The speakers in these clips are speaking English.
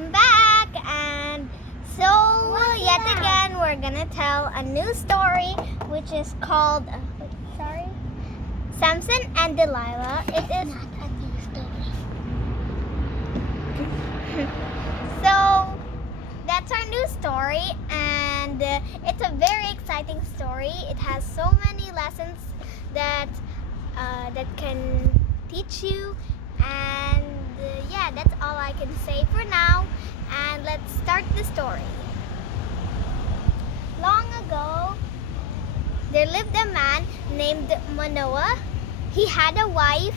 welcome back. And so, yet again, we're gonna tell a new story, which is called, Samson and Delilah. It is not a new story. So, that's our new story, and it's a very exciting story. It has so many lessons that can teach you, and yeah, that's all I can say for now. And let's start the story. Long ago, there lived a man named Manoah. He had a wife,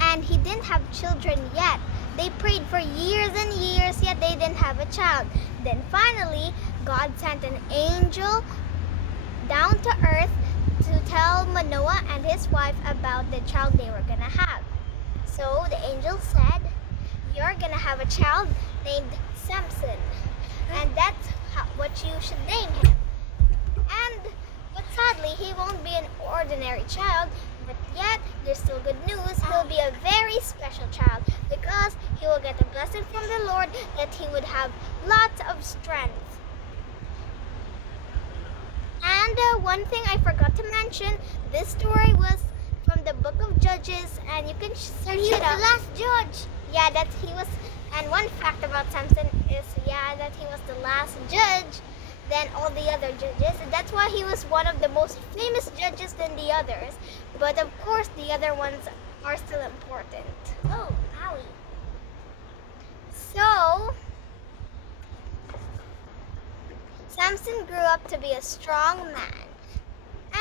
and he didn't have children yet. They prayed for years and years, yet they didn't have a child. Then finally, God sent an angel down to earth to tell Manoah and his wife about the child they were gonna have. So the angel said, "You're gonna have a child named Samson, and that's what you should name him. But sadly, he won't be an ordinary child, but yet there's still good news. He'll be a very special child because he will get a blessing from the Lord that he would have lots of strength." And one thing I forgot to mention, this story was from the book of Judges, and you can search it up. The last judge. Yeah, that he was. And one fact about Samson is, that he was the last judge than all the other judges. And that's why he was one of the most famous judges than the others. But of course, the other ones are still important. Oh, owie. So, Samson grew up to be a strong man.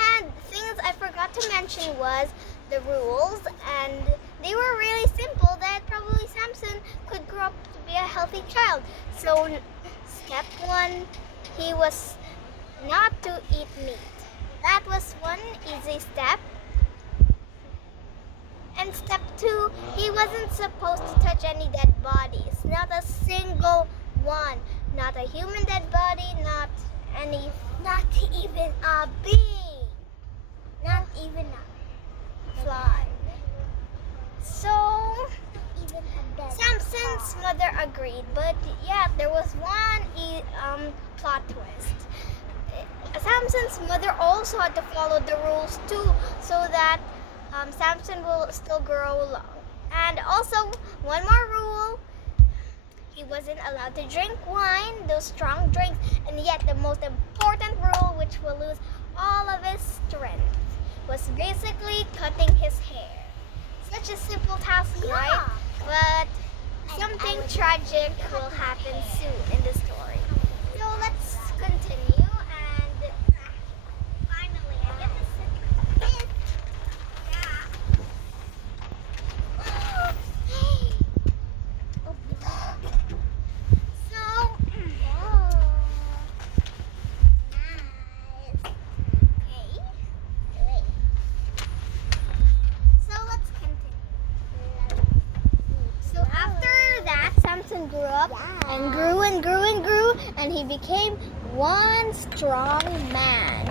And things I forgot to mention was the rules, and they were really simple that probably Samson could grow up to be a healthy child. So step 1, he was not to eat meat. That was one easy step. And step 2, he wasn't supposed to touch any dead bodies. Not a single one. Not a human dead body, not even a bee. Not even a fly. So, Samson's mother agreed, but there was one plot twist. Samson's mother also had to follow the rules too, so that Samson will still grow long. And also, one more rule. He wasn't allowed to drink wine, those strong drinks, and yet the most important rule, which will lose all of his strength, was basically cutting his hair. Such a simple task, right? But something tragic will happen soon in the story. So let's continue, and finally I get to sit this. Samson grew up and grew and grew and grew, and he became one strong man.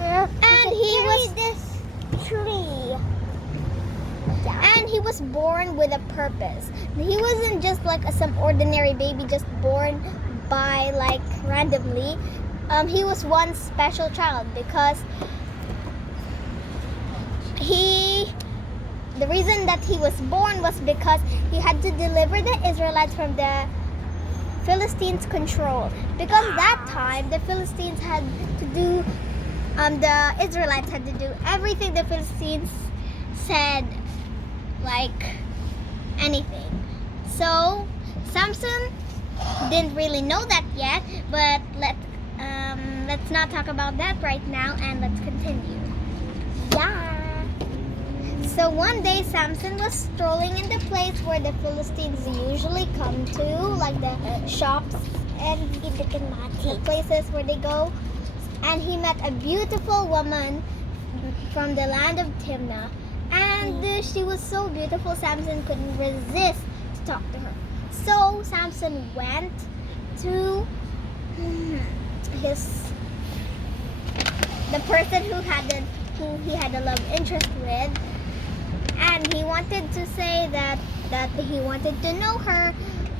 And he was this tree. And he was born with a purpose. He wasn't just like some ordinary baby just born by randomly. He was one special child because the reason that he was born was because he had to deliver the Israelites from the Philistines' control. Because that time, the Philistines had to do, the Israelites had to do everything the Philistines said, like anything. So, Samson didn't really know that yet, but let's not talk about that right now, and let's continue. So one day, Samson was strolling in the place where the Philistines usually come to, like the shops and the places where they go. And he met a beautiful woman from the land of Timnah. And she was so beautiful, Samson couldn't resist to talk to her. So Samson went to the person who he had a love interest with, and he wanted to say that that he wanted to know her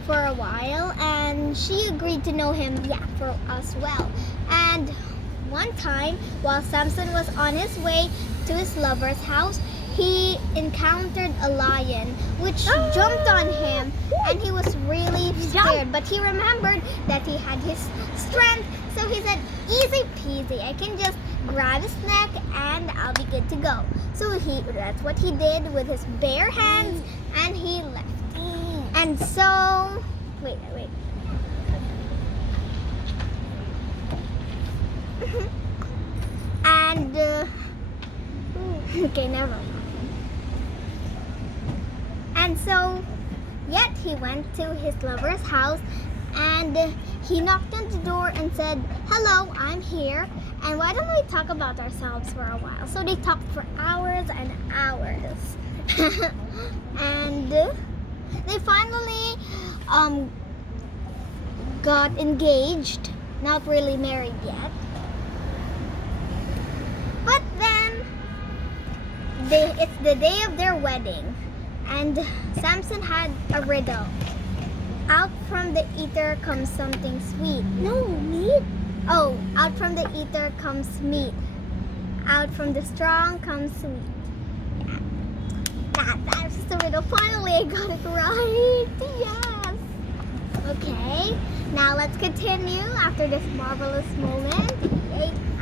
for a while, and she agreed to know him, for as well. And one time, while Samson was on his way to his lover's house, he encountered a lion which jumped on him, and he was really scared. But he remembered that he had his strength, so he said, easy peasy, I can just grab his neck and I'll be good to go. So that's what he did with his bare hands, and he left. And so, wait. And, okay, never mind. And so, yet he went to his lover's house, and he knocked on the door and said, hello, I'm here, and why don't we talk about ourselves for a while? So they talked for hours and hours. And they finally got engaged, not really married yet. But then, it's the day of their wedding, and Samson had a riddle. Out from the eater comes something sweet. No, meat? Oh, out from the eater comes meat. Out from the strong comes sweet. That's the riddle. Finally, I got it right. Yes. Okay, now let's continue after this marvelous moment.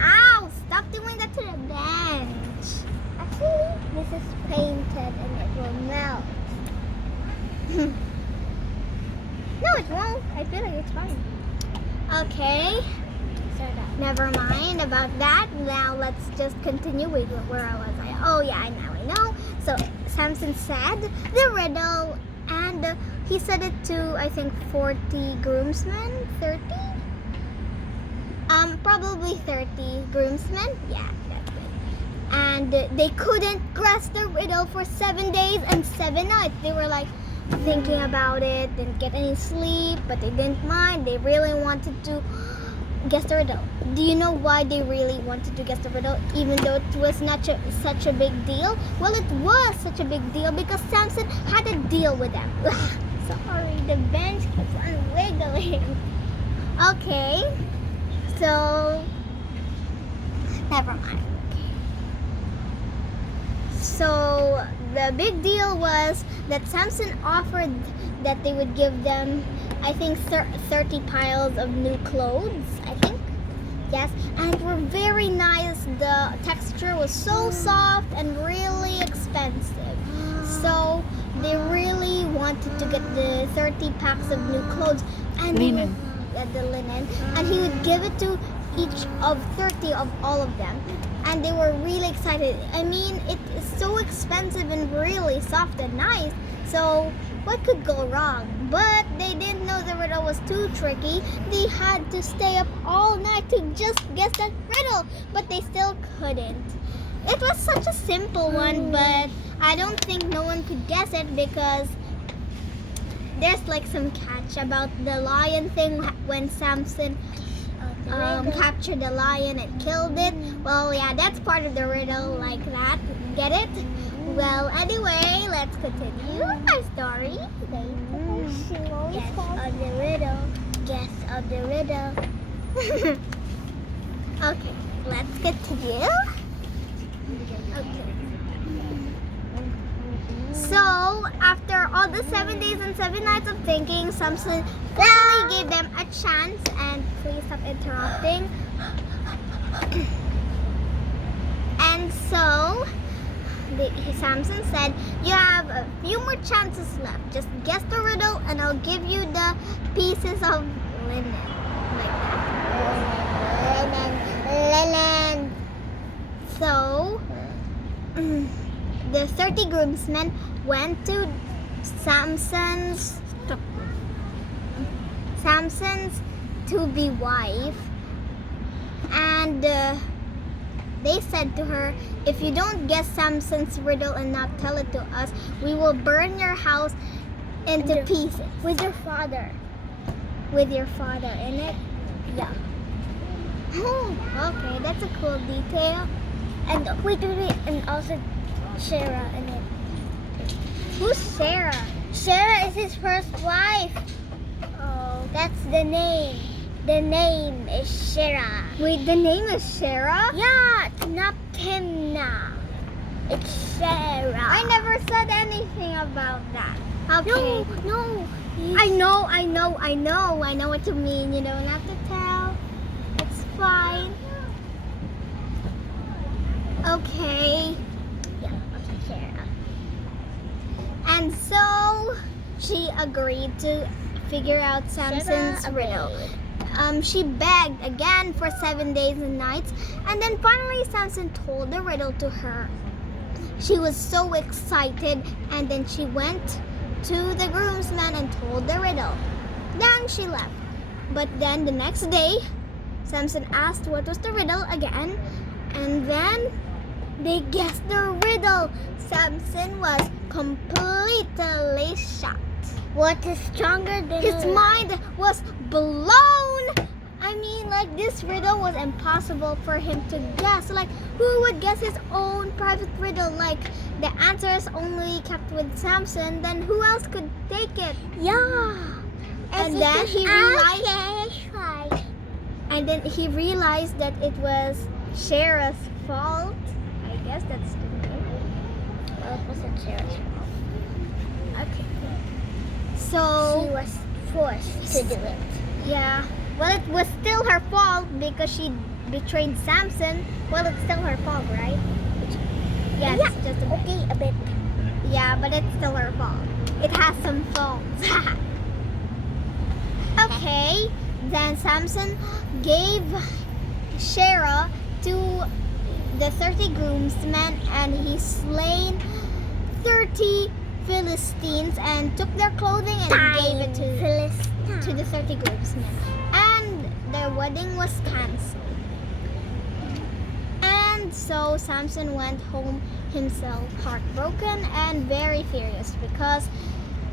Ow! Stop doing that to the bench. Actually, this is painted and it will melt. No, it won't. I feel like it's fine. Okay. Never mind about that. Now let's just continue. Wait, where was I? Oh yeah, now I know. So Samson said the riddle, and he said it to, I think, 40 groomsmen. 30? Probably 30 groomsmen. Yeah, that's good. And they couldn't grasp the riddle for 7 days and 7 nights. They were like thinking about it, didn't get any sleep, but they didn't mind. They really wanted to guess the riddle. Do you know why they really wanted to guess the riddle, even though it was not such a big deal? Well, it was such a big deal because Samson had a deal with them. Sorry, the bench keeps on wiggling. Okay, so never mind. So the big deal was that Samson offered that they would give them, I think, 30 piles of new clothes, I think. Yes, and were very nice. The texture was so soft and really expensive. So they really wanted to get the 30 packs of new clothes. And Linen. The linen. And he would give it to each of 30 of all of them. And they were really excited. I mean, it is so expensive and really soft and nice. So what could go wrong? But they didn't know the riddle was too tricky. They had to stay up all night to just guess that riddle, but they still couldn't. It was such a simple one, but I don't think no one could guess it because there's like some catch about the lion thing when Samson captured the lion and killed it. Well, yeah, that's part of the riddle like that. Get it? Well, anyway, let's continue our story. Guess of the riddle. Guess of the riddle. Okay, let's continue. Okay. So, after all the 7 days and 7 nights of thinking, Samson finally gave them a chance. And please stop interrupting. And so, Samson said, you have a few more chances left. Just guess the riddle and I'll give you the pieces of linen. Like that. Linen. So, the 30 groomsmen went to Samson's to-be wife, and they said to her, if you don't guess Samson's riddle and not tell it to us, we will burn your house into pieces. With your father. With your father in it? Yeah. Oh, okay, that's a cool detail. And wait, and also Sarah in it. Who's Sarah? Sarah is his first wife. Oh. That's the name. The name is Sarah. Wait, the name is Sarah? Yeah, it's not Timna. It's Sarah. I never said anything about that. Okay. No. I know what you mean. You don't have to tell. It's fine. Okay. Yeah, okay, Sarah. And so she agreed to figure out Samson's Sarah riddle. agreed. She begged again for 7 days and nights, and then finally Samson told the riddle to her. She was so excited, and then she went to the groomsmen and told the riddle. Then she left. But then the next day, Samson asked what was the riddle again, and then they guessed the riddle. Samson was completely shocked. What is stronger than His life? mind was blown. I mean, like, this riddle was impossible for him to guess. Like, who would guess his own private riddle? Like, the answer is only kept with Samson, then who else could take it? Yeah. And it then is he realized, right. and then he realized that it was Sarah's fault. I guess that's the name. Well, it wasn't Sarah's fault. Okay. She So, was forced to do it. yeah. Well, it was still her fault because she betrayed Samson. Well, it's still her fault, right? Yeah, it's just a bit. Okay, a bit. Yeah, but it's still her fault. It has some faults. Okay, then Samson gave Sarah to the 30 groomsmen, and he slain 30 Philistines and took their clothing and gave it to the 30 groomsmen. And their wedding was cancelled. And so Samson went home himself heartbroken and very furious because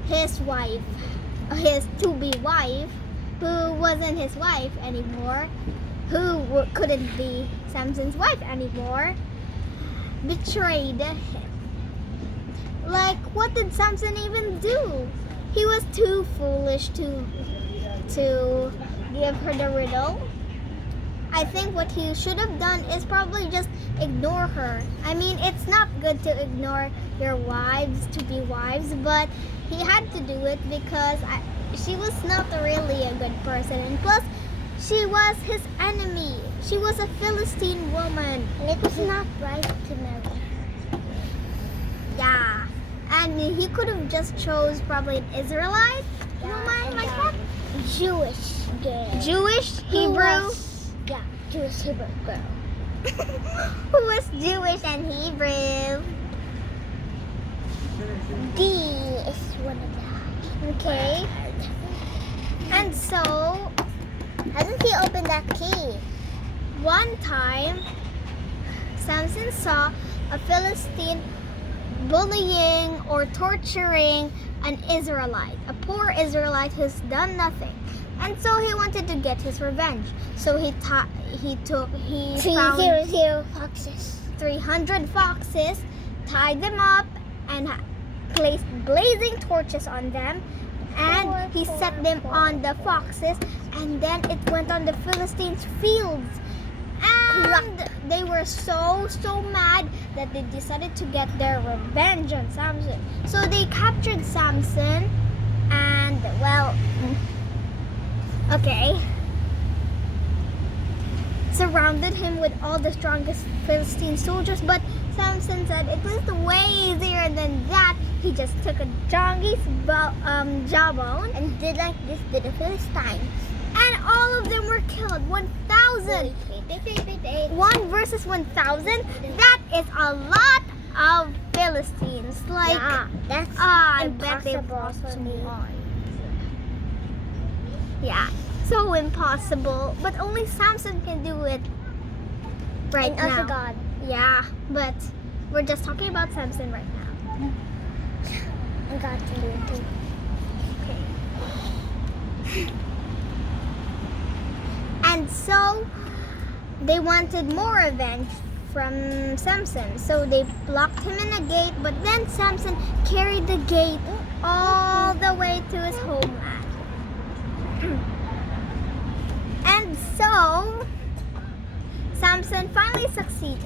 his wife, his to-be wife, who wasn't his wife anymore, who couldn't be Samson's wife anymore, betrayed him. Like, what did Samson even do? He was too foolish to give her the riddle. I think what he should have done is probably just ignore her. I mean, it's not good to ignore your wives, to-be wives, but he had to do it because she was not really a good person. And plus, she was his enemy. She was a Philistine woman. And it was not right to marry her. Yeah. And he could have just chose probably an Israelite woman like that. Jewish girl. Jewish, Who Hebrew. Yeah, Jewish Hebrew girl. Who was Jewish and Hebrew. D is one of them. Okay. And so, Hasn't he opened that key? one time, Samson saw a Philistine bullying or torturing an Israelite, a poor Israelite who's done nothing. And so he wanted to get his revenge. So he found 300 foxes. 300 foxes, tied them up, and placed blazing torches on them. And he set them on the foxes, and then it went on the Philistines' fields. And they were so mad that they decided to get their revenge on Samson. So they captured Samson and, well, okay, surrounded him with all the strongest Philistine soldiers. But Samson said it was way easier than that. He just took a donkey's jawbone And did like this to the Philistines. and all of them were killed. 1,000. 1 versus 1,000? That is a lot of Philistines. Like, Yeah, that's I bet they impossible lost for me. one. Yeah, so impossible. But only Samson can do it right And now. also God. Yeah, but we're just talking about Samson right now. And God can do it too. Okay. And so they wanted more revenge from Samson. So they blocked him in a gate, but then Samson carried the gate all the way to his homeland. And so, Samson finally succeeded.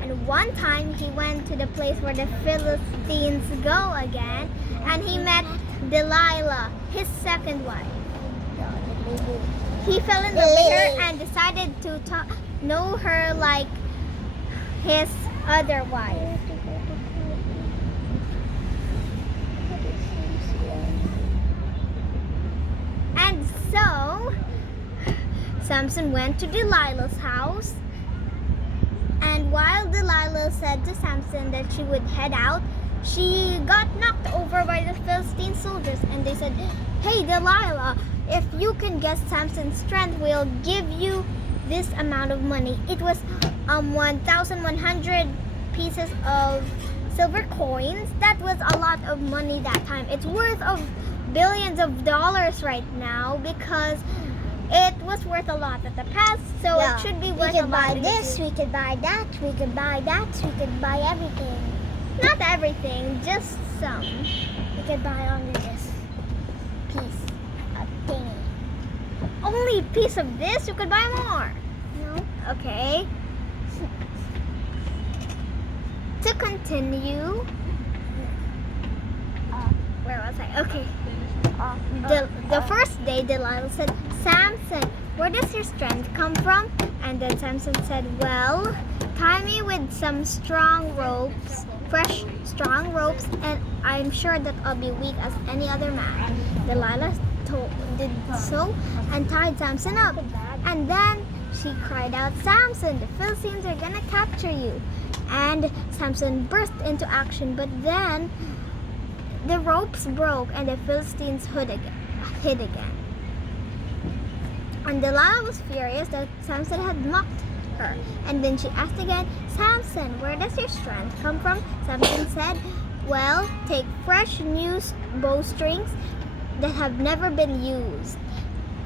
And one time he went to the place where the Philistines go again, and he met Delilah, his second wife. He fell in love with her and decided to know her like his other wife. And so, Samson went to Delilah's house, and while Delilah said to Samson that she would head out, she got knocked over by the Philistine soldiers, and they said, "Hey Delilah, if you can guess Samson's strength, we'll give you this amount of money." It was 1,100 pieces of silver coins. That was a lot of money that time. It's worth of billions of dollars right now because it was worth a lot at the past, so Yeah. it should be We worth a could lot. buy in the this, future. we could buy that, we could buy that, we could buy everything. Not everything, just some. We could buy only this piece of thingy. Only a piece of this, you could buy more. No? Okay. To continue, where was I? Okay. The first day, Delilah said, "Samson, where does your strength come from?" And then Samson said, "Well, tie me with some strong ropes, fresh strong ropes, and I'm sure that I'll be weak as any other man." Delilah did so and tied Samson up. And then she cried out, "Samson, the Philistines are gonna capture you." And Samson burst into action, but then the ropes broke and the Philistines hid again. And Delilah was furious that Samson had mocked her. And then she asked again, "Samson, where does your strength come from?" Samson said, "Well, take fresh new bowstrings that have never been used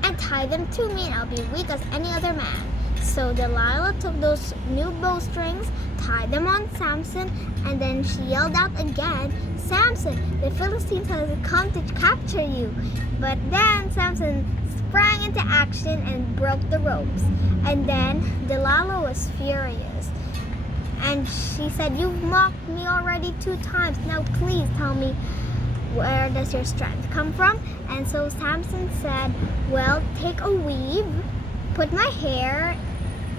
and tie them to me, and I'll be weak as any other man." So Delilah took those new bowstrings, tied them on Samson, and then she yelled out again, "Samson, the Philistines have come to capture you." But then Samson sprang into action and broke the ropes. And then Delilah was furious. And she said, "You've mocked me already 2 times. Now please tell me, where does your strength come from?" And so Samson said, "Well, take a weave, put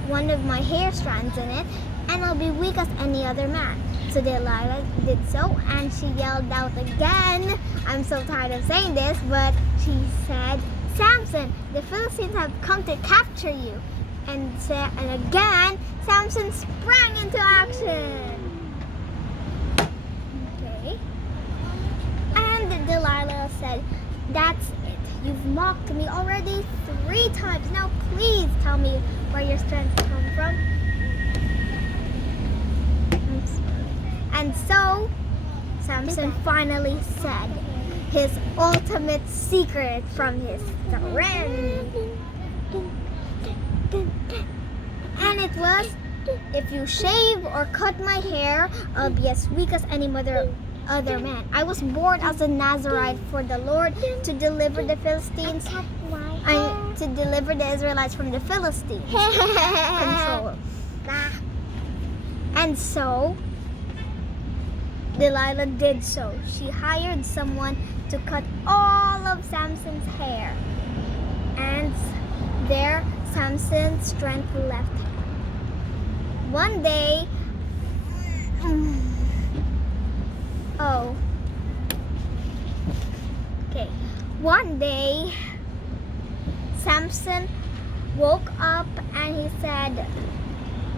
one of my hair strands in it, and I'll be weak as any other man." So Delilah did so, and she yelled out again. I'm so tired of saying this, but she said, "Samson, the Philistines have come to capture you." And again, Samson sprang into action. Okay. And Delilah said, "That's it. You've mocked me already 3 times. Now please tell me where your strength comes from." I'm sorry. And so, Samson finally said his ultimate secret from his friend. And it was, "If you shave or cut my hair, I'll be as weak as any other man. I was born as a Nazarite for the Lord to deliver the Philistines, to deliver the Israelites from the Philistines control." And so Delilah did so. She hired someone to cut all of Samson's hair. And there Samson's strength left him. One day, one day, Samson woke up and he said,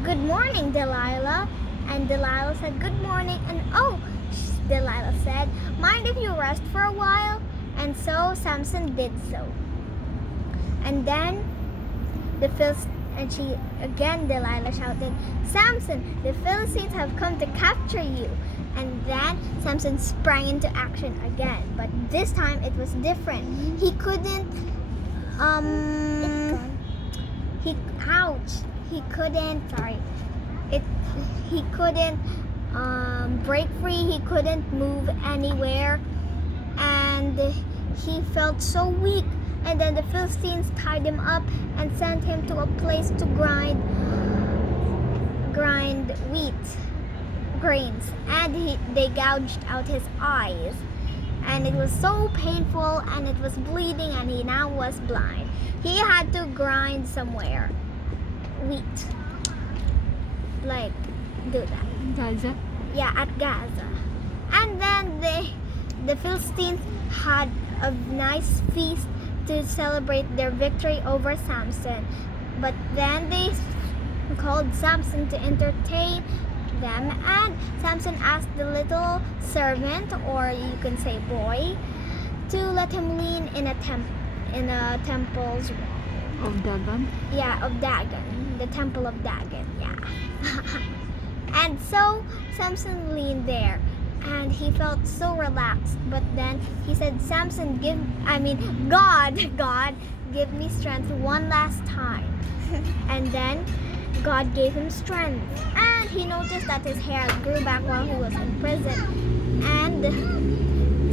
"Good morning, Delilah." And Delilah said, "Good morning." And Delilah said, "Mind if you rest for a while?" And so Samson did so. And then Delilah shouted, "Samson, the Philistines have come to capture you." And then Samson sprang into action again. But this time it was different. He couldn't, he couldn't break free. He couldn't move anywhere. and he felt so weak. And then the Philistines tied him up and sent him to a place to grind grains, and they gouged out his eyes, and it was so painful, and it was bleeding, and he now was blind. He had to grind somewhere wheat, like do that. Gaza. Yeah, at Gaza. And then the Philistines had a nice feast to celebrate their victory over Samson. But then they called Samson to entertain them, and Samson asked the little servant, or you can say boy, to let him lean in a temple's wall. Of Dagon. Yeah, of Dagon. The temple of Dagon, yeah. And so Samson leaned there, and he felt so relaxed. But then he said, God, give me strength one last time. And then God gave him strength, and he noticed that his hair grew back while he was in prison. And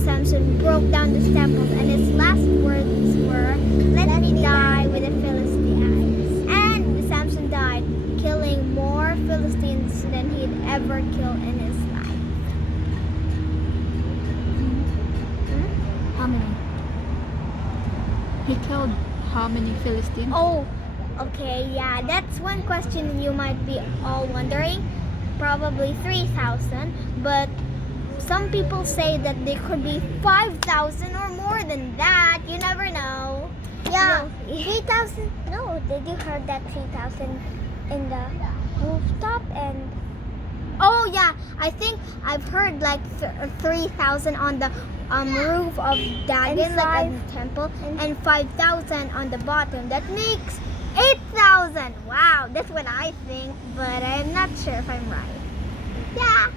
Samson broke down the temples, and his last words were, "Let me die with the Philistines." And Samson died, killing more Philistines than he'd ever killed in his life. How many? He killed how many Philistines? Oh, okay, yeah, that's one question you might be all wondering. Probably 3,000, but some people say that there could be 5,000 or more than that. You never know. Yeah, No. 3,000. No, did you heard that 3,000 in the rooftop and Oh yeah, I think I've heard like 3,000 on the roof of Dagon, like a temple, and 5,000 on the bottom. That makes 8,000. Wow, that's what I think, but I'm not sure if I'm right. Yeah,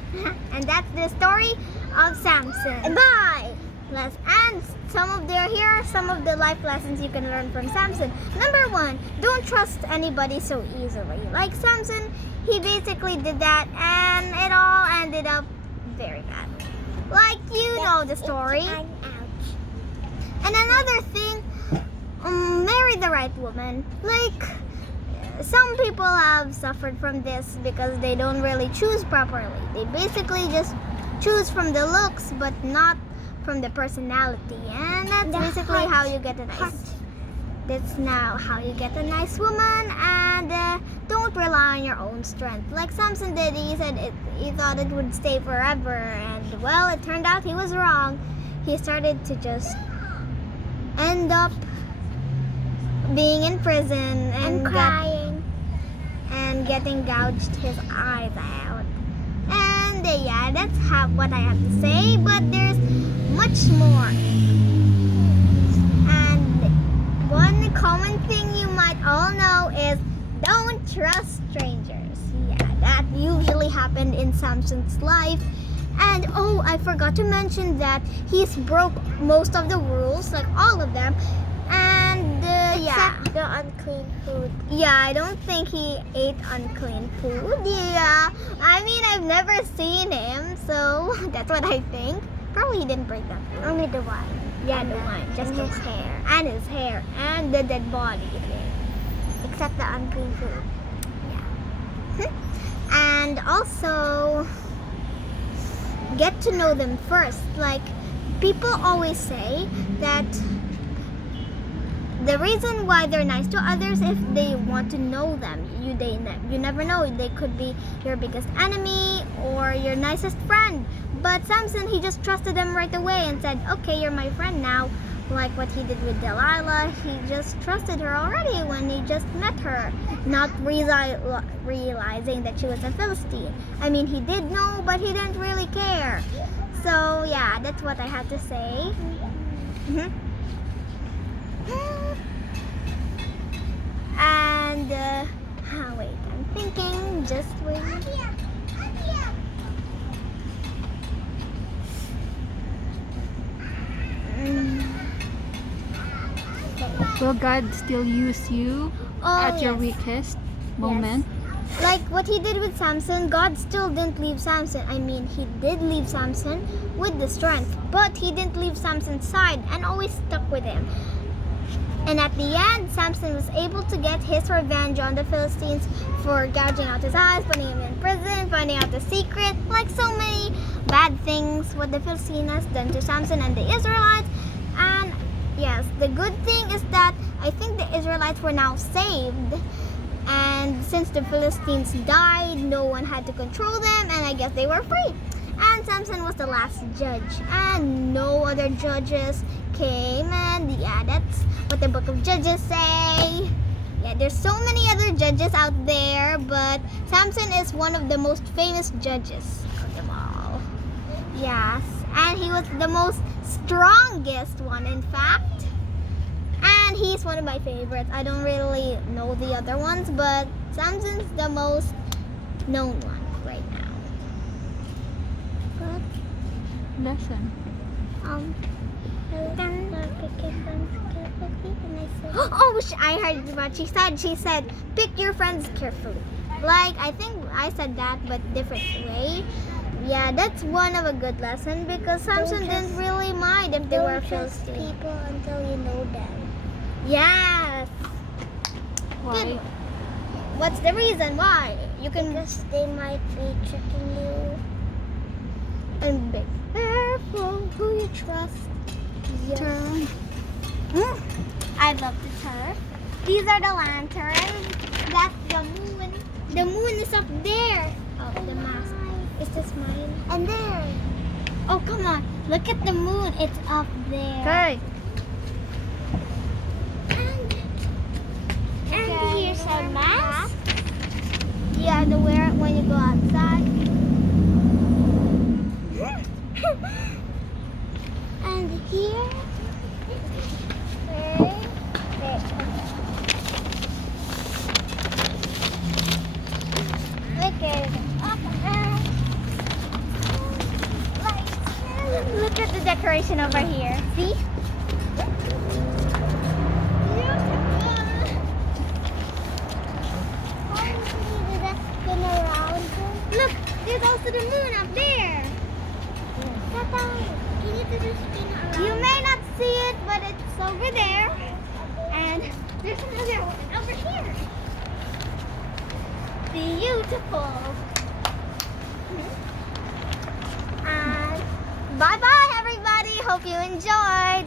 and that's the story of Samson. and bye. And here are some of the life lessons you can learn from Samson. Number 1, don't trust anybody so easily. Like Samson, he basically did that, and it all ended up very bad. Like, you know the story. I'm out. And another thing, marry the right woman. Like, some people have suffered from this because they don't really choose properly. They basically just choose from the looks, but not from the personality. And that's The basically heart. how you get a nice. That's now how you get a nice woman. And don't rely on your own strength. Like Samson did, he said he thought it would stay forever, and well, it turned out he was wrong. He started to just end up being in prison I'm crying. and getting gouged his eyes out. And yeah, that's what I have to say, but there's much more. And one common thing you might all know is don't trust strangers. Yeah, that usually happened in Samson's life. And oh, I forgot to mention that he's broke most of the rules, like all of them. And yeah. Except the unclean food. Yeah, I don't think he ate unclean food. Yeah, I mean, I've never seen him, so that's what I think. Probably he didn't break that rule. Only the wine. Yeah, the wine, just and his hair. And his hair, and the dead body thing. Except the unclean food. And also, get to know them first. Like, people always say that the reason why they're nice to others if they want to know them. You never know. They could be your biggest enemy or your nicest friend. But Samson, he just trusted them right away and said, okay, you're my friend now. Like what he did with Delilah, he just trusted her already when he just met her, not realizing that she was a Philistine. I mean, he did know, but he didn't really care. So yeah, that's what I had to say. And wait, I'm thinking. Just wait. Will God still use you Oh, at your yes. weakest moment? like what he did with Samson, God still didn't leave Samson. I mean, he did leave Samson with the strength, but he didn't leave Samson's side and always stuck with him. And at the end, Samson was able to get his revenge on the Philistines for gouging out his eyes, putting him in prison, finding out the secret, like so many bad things what the Philistines has done to Samson and the Israelites. And yes, the good thing is that I think the Israelites were now saved. And since the Philistines died, no one had to control them, and I guess they were free. And Samson was the last judge, and no other judges came. And yeah, that's what the book of Judges say. Yeah, there's so many other judges out there, but Samson is one of the most famous judges of them all. Yes, and he was the most strongest one, in fact. And he's one of my favorites. I don't really know the other ones, but Samson's the most known one right now. Lesson. Oh, I heard what she said. She said, pick your friends carefully. Like, I think I said that, but different way. Yeah, that's one of a good lesson because Samson didn't really mind if they were Philistines. People until you know them. Yes. Why? Good. What's the reason why? You can Because they might be tricking you. and be careful who you trust. Yes. Turn. I love the turf. These are the lanterns. That's the moon. The moon is up there. Oh, the mask. Is this mine? And there. Oh, come on. Look at the moon. It's up there. Okay. And here's a mask. You have to wear it when you go outside. And here. Look at the decoration over here. See? Look, there's also the moon up there. You may not see it, but it's over there. And there's another one over here. Beautiful. And bye-bye, everybody. Hope you enjoyed.